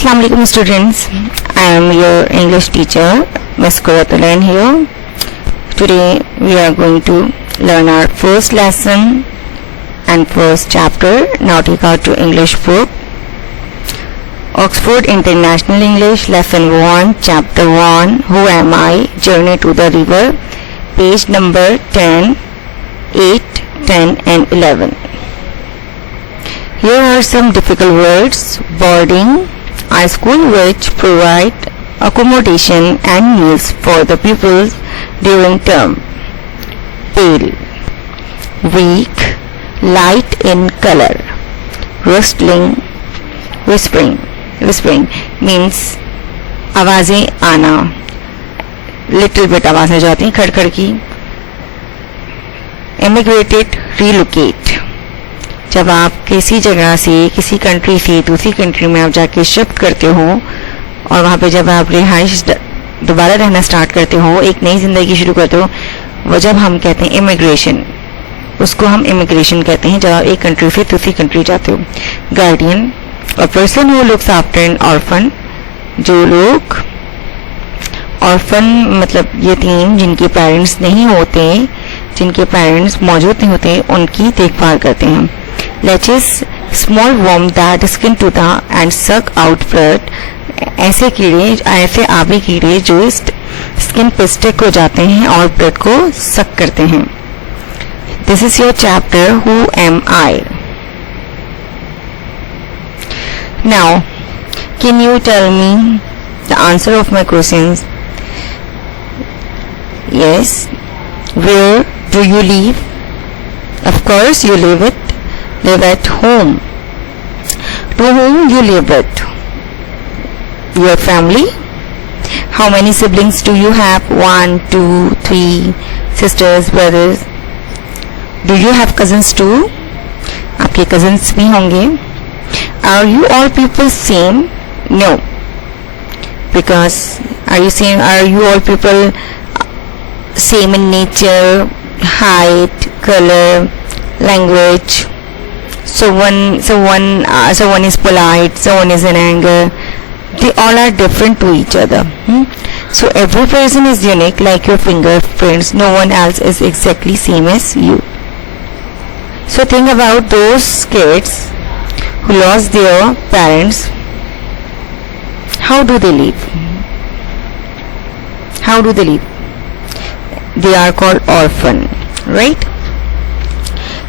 Assalamu alaikum students. I am your English teacher, Miss Kuratulan here. Today we are going to learn our first lesson and first chapter. Now take out to English book. Oxford International English Lesson 1 Chapter 1 Who Am I? Journey to the River. Page number 10, 8, 10 and 11. Here are some difficult words. Boarding, a school which provide accommodation and meals for the pupils during term. Pale, weak, light in color. Rustling, whispering. Whispering means आवाज़ें आना, little bit आवाज़ें जाती हैं खड़खड़ की. Emigrated, relocate. जब आप किसी जगह से किसी कंट्री से दूसरी कंट्री में आप जाके शिफ्ट करते हो और वहाँ पे जब आप रिहाइश दोबारा रहना स्टार्ट करते हो, एक नई ज़िंदगी शुरू करते हो, वो जब हम कहते हैं इमिग्रेशन, उसको हम इमिग्रेशन कहते हैं जब आप एक कंट्री से दूसरी कंट्री जाते हो. Guardian, a person who looks after N orphan. जो लोग ऑर्फन मतलब यतीम जिनके पेरेंट्स नहीं होते, जिनके पेरेंट्स मौजूद नहीं होते, उनकी देखभाल करते हैं. Leeches, small worm that skin to the and suck out blood. ऐसे कीड़े, ऐसे आबी कीड़े जो स्किन पे स्टिक हो जाते हैं और ब्लड को सक करते हैं. This is your chapter. Who am I? Now, can you tell me the answer of my questions? Yes. Where do you live? Of course, you live at home. To whom you live with? Your family. How many siblings do you have? 1, 2, 3 sisters, brothers. Do you have cousins too? आपके cousins भी होंगे. Are you all people same? No. Because are you all people same in nature, height, color, language? Someone is polite, someone is in anger. They all are different to each other. So every person is unique like your fingerprints. No one else is exactly same as you. So think about those kids who lost their parents. How do they live? How do they live? They are called orphan, right?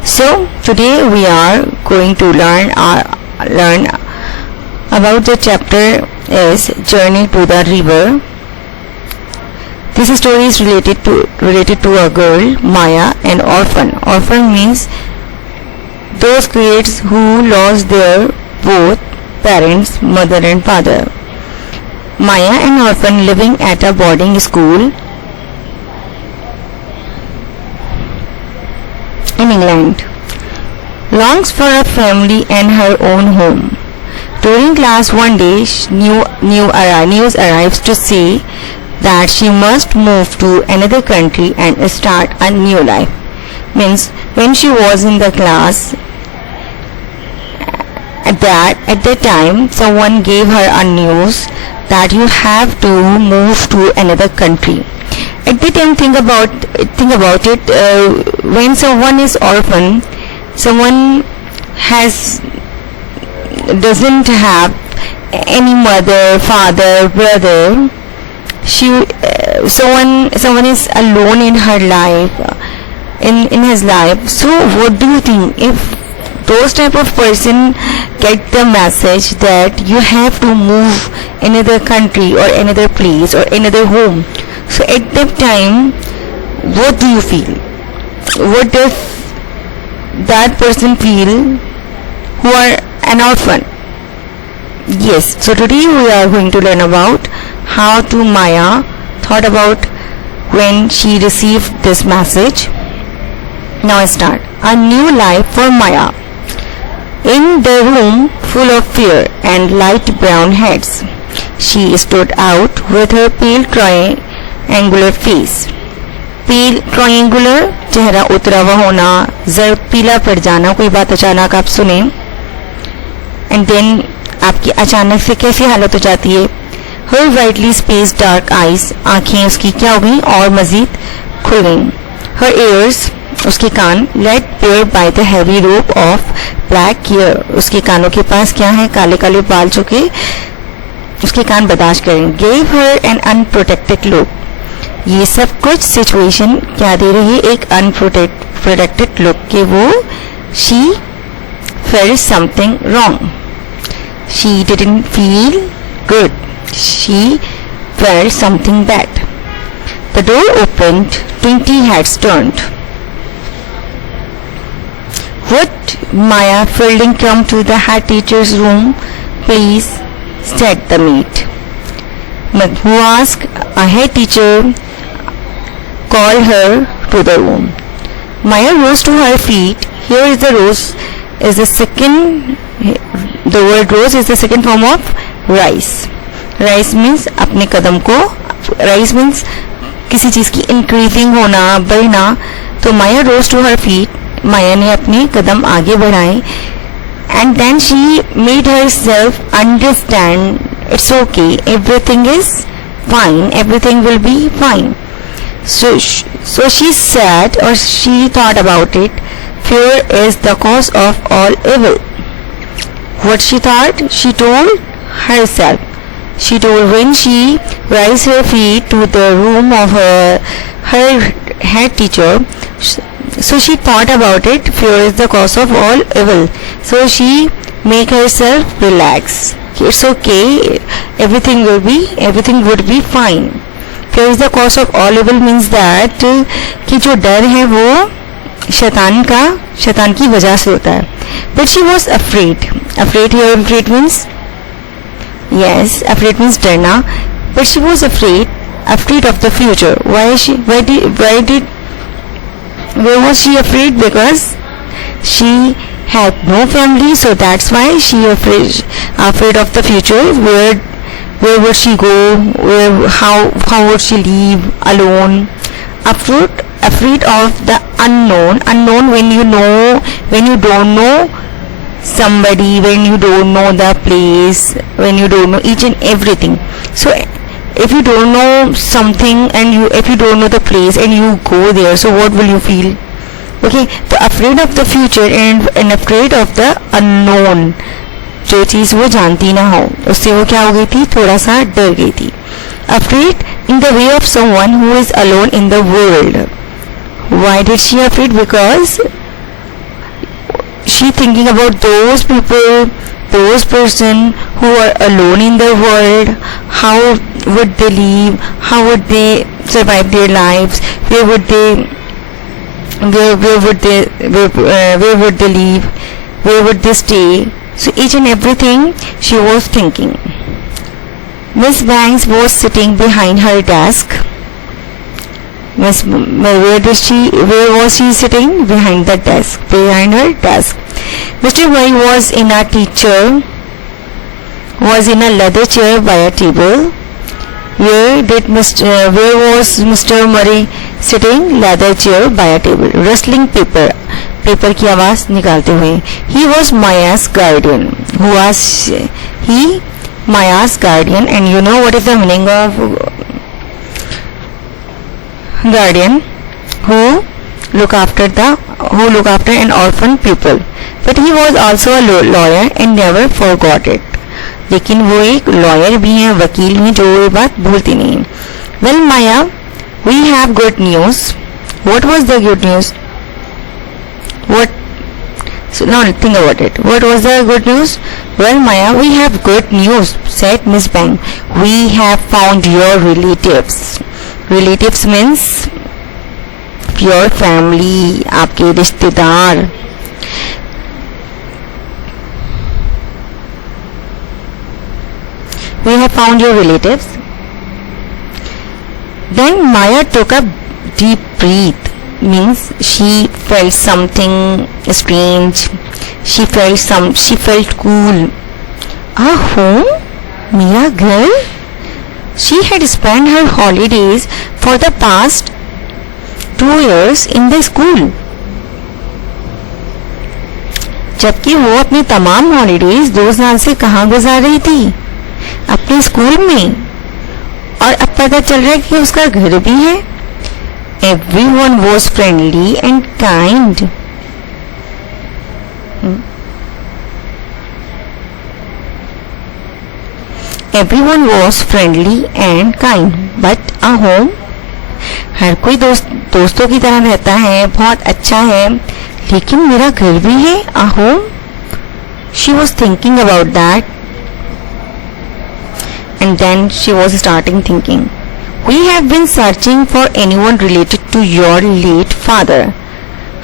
So today we are going to learn about the chapter is Journey to the River. This story is related to a girl, Maya, and orphan. Orphan means those kids who lost their both parents, mother and father. Maya and orphan living at a boarding school in England, longs for a family and her own home. During class one day, news arrives to say that she must move to another country and start a new life. Means when she was in the class, at that time someone gave her a news that you have to move to another country. At the time, think about it. When someone is orphan, someone doesn't have any mother, father, brother. Someone is alone in her life, in his life. So, what do you think if those type of person get the message that you have to move another country or another place or another home? So at that time, what do you feel? What does that person feel who are an orphan? Yes, so today we are going to learn about how to Maya thought about when she received this message. Now I start. A new life for Maya. In the room full of fear and light brown heads, she stood out with her pale triangular face. Pale triangular, चेहरा उतरा हुआ होना, जर पीला पड़ जाना, कोई बात अचानक आप सुने. And then आपकी अचानक से कैसी हालत हो जाती है. Her widely spaced dark eyes, आंखें उसकी क्या हो गई और मजीद खुल गईं. Her ears, उसके कान, let bare by the heavy rope of black hair, उसके कानों के पास क्या है, काले काले बाल चुके उसके कान बर्दाश्त करें. Gave her an unprotected look, ये सब कुछ सिचुएशन क्या दे रही है, एक अनप्रोटेक्टेड लुक कि वो she felt something wrong. She didn't feel good. She felt something bad. The door opened. 20 heads turned. Would Maya Fielding come to the head teacher's room, please? Said the maid. Who asked a head teacher called her to the room. Maya rose to her feet. Here is the rose. Is the second. The word rose is the second form of rise. Rise means अपने कदम को. Rise means किसी चीज की increasing होना, बढ़ना. तो माया रोज to her feet, माया ने अपने कदम आगे बढ़ाए. And then she made herself understand it's okay, everything is fine, everything will be fine. So she said, or she thought about it, fear is the cause of all evil. What she thought? She told herself. She told when she raised her feet to the room of her head teacher. So she thought about it. Fear is the cause of all evil. So she make herself relax. It's okay. Everything would be fine. Fear is the cause of all evil means that कि जो डर है वो शैतान की वजह से होता है. But she was afraid. Afraid here, afraid means yes, afraid means डरना. But she was afraid of the future. Where was she afraid? Because she had no family, so that's why she afraid of the future. Where would she go? How would she live alone? Afraid of the unknown. Unknown when you don't know somebody, when you don't know the place, when you don't know each and everything. So if you don't know something and if you don't know the place and you go there, so what will you feel? Okay, so afraid of the future and afraid of the unknown. जो चीज वो जानती ना हो उससे वो क्या हो गई थी, थोड़ा सा डर गई थी. Afraid in the way of someone who is alone in the world. Why did she afraid? Because she thinking about those people, those person who are alone in the world. How would they live? How would they survive their lives? Where would they live? Where would they stay? So each and everything she was thinking. Miss Banks was sitting behind her desk. Where was she sitting? Behind the desk. Behind her desk. Mr. Murray was in a leather chair by a table. Where was Mr. Murray sitting? Leather chair by a table. Rustling paper की आवाज निकालते हुए. He was Maya's guardian. Who was he? Maya's guardian. And you know what is the meaning of guardian? Who look after an orphan pupil. But he was also a lawyer and never forgot it. लेकिन वो एक lawyer भी है, वकील भी, जो ये बात भूलती नहीं है. Well, Maya, we have good news. What was the good news? So now think about it. What was the good news? Well, Maya, we have good news, said Miss Bang. We have found your relatives. Relatives means your family, आपके रिश्तेदार. We have found your relatives. Then Maya took a deep breath. Means she felt something strange. She felt cool. A home? Mia girl? She had spent her holidays for the past 2 years in the school. जबकि वो अपनी तमाम holidays 2 साल से कहाँ गुजार रही थी, अपने स्कूल में, और अब पता चल रहा है कि उसका घर भी है। Everyone was friendly and kind. Everyone was friendly and kind, but a home. हर कोई दोस्तों की तरह रहता है, बहुत अच्छा है, लेकिन मेरा घर भी है, a home. She was thinking about that, and then she was starting thinking. We have been searching for anyone related to your late father.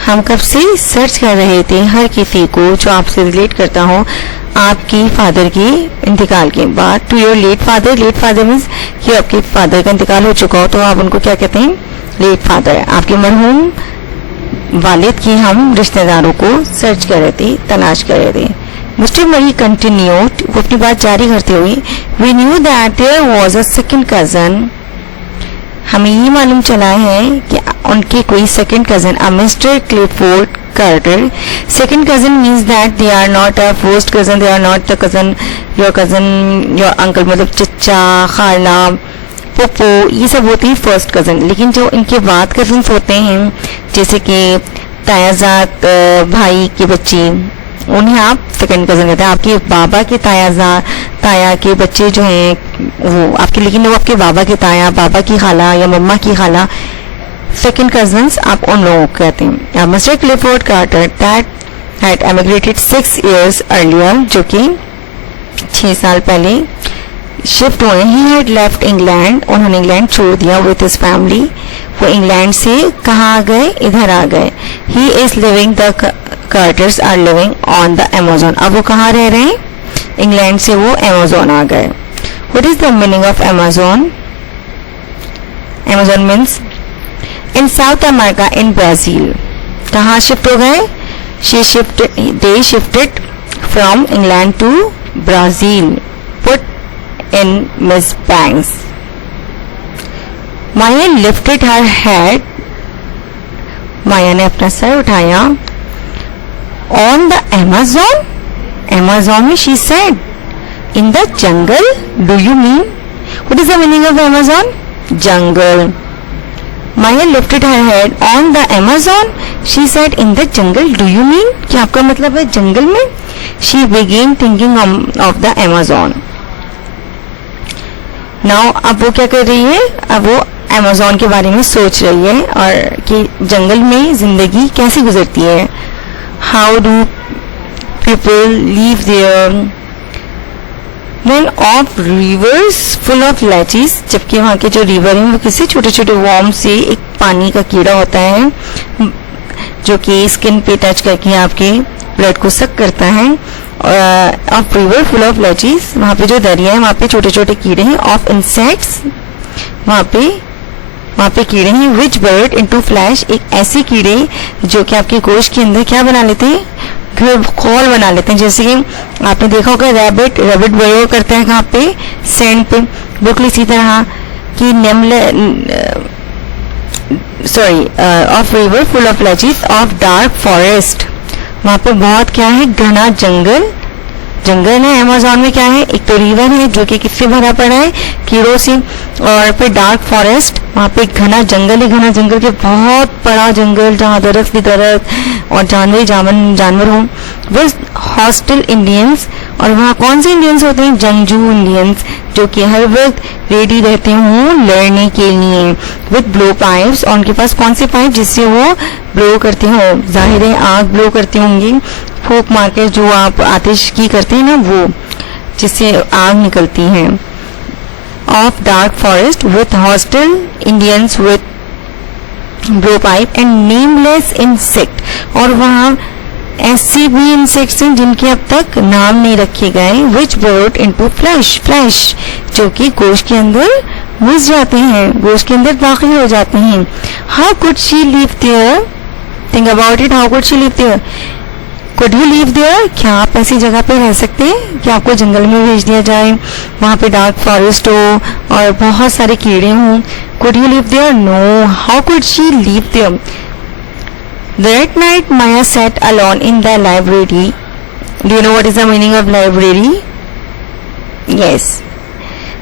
हम कब से सर्च कर रहे थे हर किसी को जो आपसे रिलेट करता हो आपके फादर के इंतकाल के बाद। To your late father, late father means कि आपके फादर का इंतकाल हो चुका हो तो आप उनको क्या कहते हैं, लेट फादर। आपके मरहूम वालिद के हम रिश्तेदारों को सर्च कर रहे थे, तलाश कर रहे थे। मिस्टर मरी कंटिन्यूड, वो अपनी बात जारी करते हुए, we knew that there was a second cousin, हमें ये मालूम चला है कि उनके कोई second cousin, a mister Clifford Carter. Second cousin means that they are not a first cousin, they are not the cousin, your uncle, मतलब चचा, खाला, पोपो, ये सब होते हैं फर्स्ट कजन। लेकिन जो इनके बाद कजन्स होते हैं जैसे कि तायाजात भाई के बच्चे, उन्हें आप सेकंड कजन कहते हैं। आपके बाबा के ताया के बच्चे जो हैं वो आपके, लेकिन वो आपके बाबा के ताया, बाबा की खाला या मम्मा की खाला, सेकंड कजन्स आप उन लोगों को कहते हैं। Mister Clifford Carter that had emigrated 6 years earlier, जो कि 6 साल पहले शिफ्ट हुए। ही हैड लेफ्ट इंग्लैंड, उन्होंने इंग्लैंड छोड़ दिया विथ हिज फैमिली। वो इंग्लैंड से कहाँ आ गए, इधर आ गए। He is living, the Carters are living on the Amazon. अब वो कहाँ रह रहे हैं, इंग्लैंड से वो अमेजोन आ गए। What is the meaning of Amazon? Amazon means in South America, in Brazil. कहाँ शिफ्ट हो गए, they shifted from England to Brazil. Put in miss banks. Maya lifted her head, Maya ने अपना सर उठाया। ऑन द अमेजोन, अमेजोन में she said, in the jungle, do you mean? What is the meaning of Amazon? Jungle. Maya lifted her head, on the Amazon, she said, in the jungle, do you mean? क्या आपका मतलब है जंगल में? She began thinking of the Amazon. Now अब वो क्या कर रही है, अब वो अमेजोन के बारे में सोच रही है और कि जंगल में जिंदगी कैसी गुजरती है। How do people live there when of rivers full of leeches, जबकि वहाँ के जो रिवर हैं वो किसी छोटे छोटे वॉर्म से, एक पानी का कीड़ा होता है जो कि स्किन पे टच करके आपके ब्लड को सक करता है। ऑफ रिवर फुल ऑफ लैचीज, वहाँ पे जो दरिया है वहाँ पे छोटे छोटे कीड़े हैं। ऑफ इंसेक्ट्स, वहाँ पे कीड़े हैं। विच बर्ड इनटू फ्लैश, एक ऐसे कीड़े जो कि आपके गोश्त के अंदर क्या बना लेते हैं, खोल बना लेते हैं। जैसे कि आपने देखा होगा रैबिट बर्ड करते हैं कहाँ पे, सैंड पे। बिल्कुल इसी तरह कि of river full of leeches, of dark forest, वहाँ पे बहुत क्या है, घना जंगल है। अमेज़न में क्या है, एक तो रिवर है जो कि किससे भरा पड़ा है, कीड़ों से, और फिर डार्क फॉरेस्ट, वहाँ पे घना जंगल है। घना जंगल के बहुत बड़ा जंगल जहाँ दरख्त ही दरख्त और जानवर हों। विद हॉस्टिल इंडियंस, और वहाँ कौन से इंडियंस होते हैं, जंगजू इंडियंस, जो कि हर वक्त रेडी रहते हों लड़ने के लिए। विद ब्लो पाइप्स, और उनके पास कौन से पाइप जिससे वो ब्लो करते हों, जाहिर है आग ब्लो करते होंगे, फूक मार के जो आप आतिश की करते हैं ना, वो जिससे आग निकलती है। Of dark forest with hostile Indians with blowpipe and nameless insect, और वहाँ ऐसे भी इंसेक्ट्स हैं जिनके अब तक नाम नहीं रखे गए। विच बर्ड इनटू फ्लैश, जो कि गोश्त के अंदर घुस जाते हैं, गोश्त के अंदर दाखिल हो जाते हैं। How could she live there, think about it, how could she live there, could you live there, क्या आप ऐसी जगह पे रह सकते हैं कि आपको जंगल में भेज दिया जाए, वहाँ पे डार्क फॉरेस्ट हो और बहुत सारे कीड़े हों, could you live there? No, how could she live there? That night Maya sat alone in the library Do you know what is the meaning of library? Yes.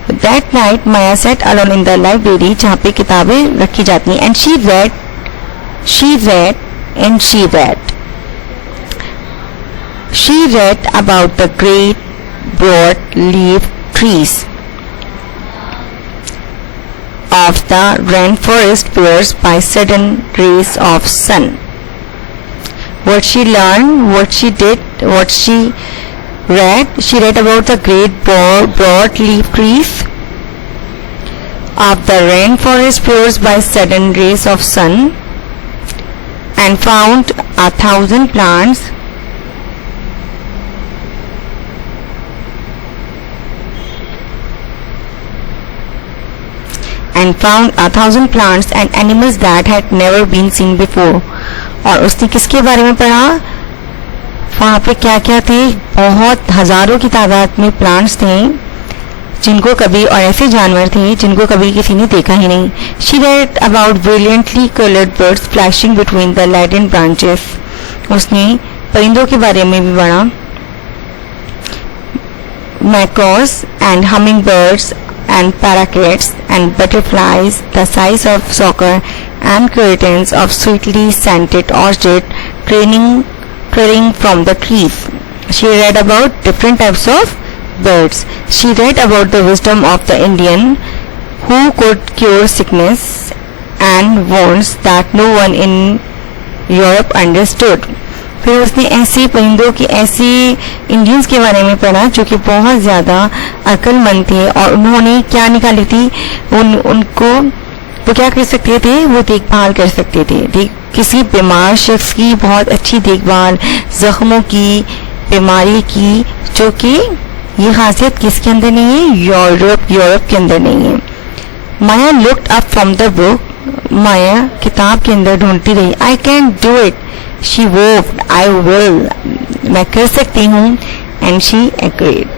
That night Maya sat alone in the library जहाँ पे किताबें रखी जाती हैं, and she read and she read. She read about the great broad-leaf trees of the rainforest pierced by sudden rays of sun. What she learned, what she did, what she read about the great broad-leaf trees of the rainforest pierced by sudden rays of sun, and found 1,000 plants and animals that had never been seen before. और उसने किसके बारे में पढ़ा? वहाँ पे क्या क्या थे? बहुत हजारों की तादाद में प्लांट्स थे जिनको कभी, और ऐसे जानवर थे जिनको कभी किसी ने देखा ही नहीं. She read about brilliantly colored birds flashing between the laden branches. उसने परिंदों के बारे में भी पढ़ा. Macaws and hummingbirds and parakeets and butterflies the size of soccer and curtains of sweetly scented orchid trailing from the trees. She read about different types of birds. She read about the wisdom of the Indian who could cure sickness and wounds that no one in Europe understood. फिर उसने ऐसे परिंदों की, ऐसे Indians के बारे में पढ़ा जो कि बहुत ज़्यादा अक्लमंद थे, और उन्होंने क्या निकाली थी, उनको वो क्या कर सकते थे, वो देखभाल कर सकते थे. किसी बीमार शख्स की बहुत अच्छी देखभाल, जख्मों की, बीमारी की, जो कि ये खासियत किसके अंदर नहीं है? यूरोप के अंदर नहीं है. Maya looked up from the book. Maya किताब के अंदर ढूंढती रही. I can do it. She vowed, I will. मैं कर सकती हूँ. And she agreed.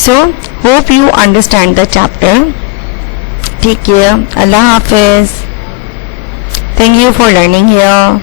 So, hope you understand the chapter. Take care. Allah Hafiz. Thank you for learning here.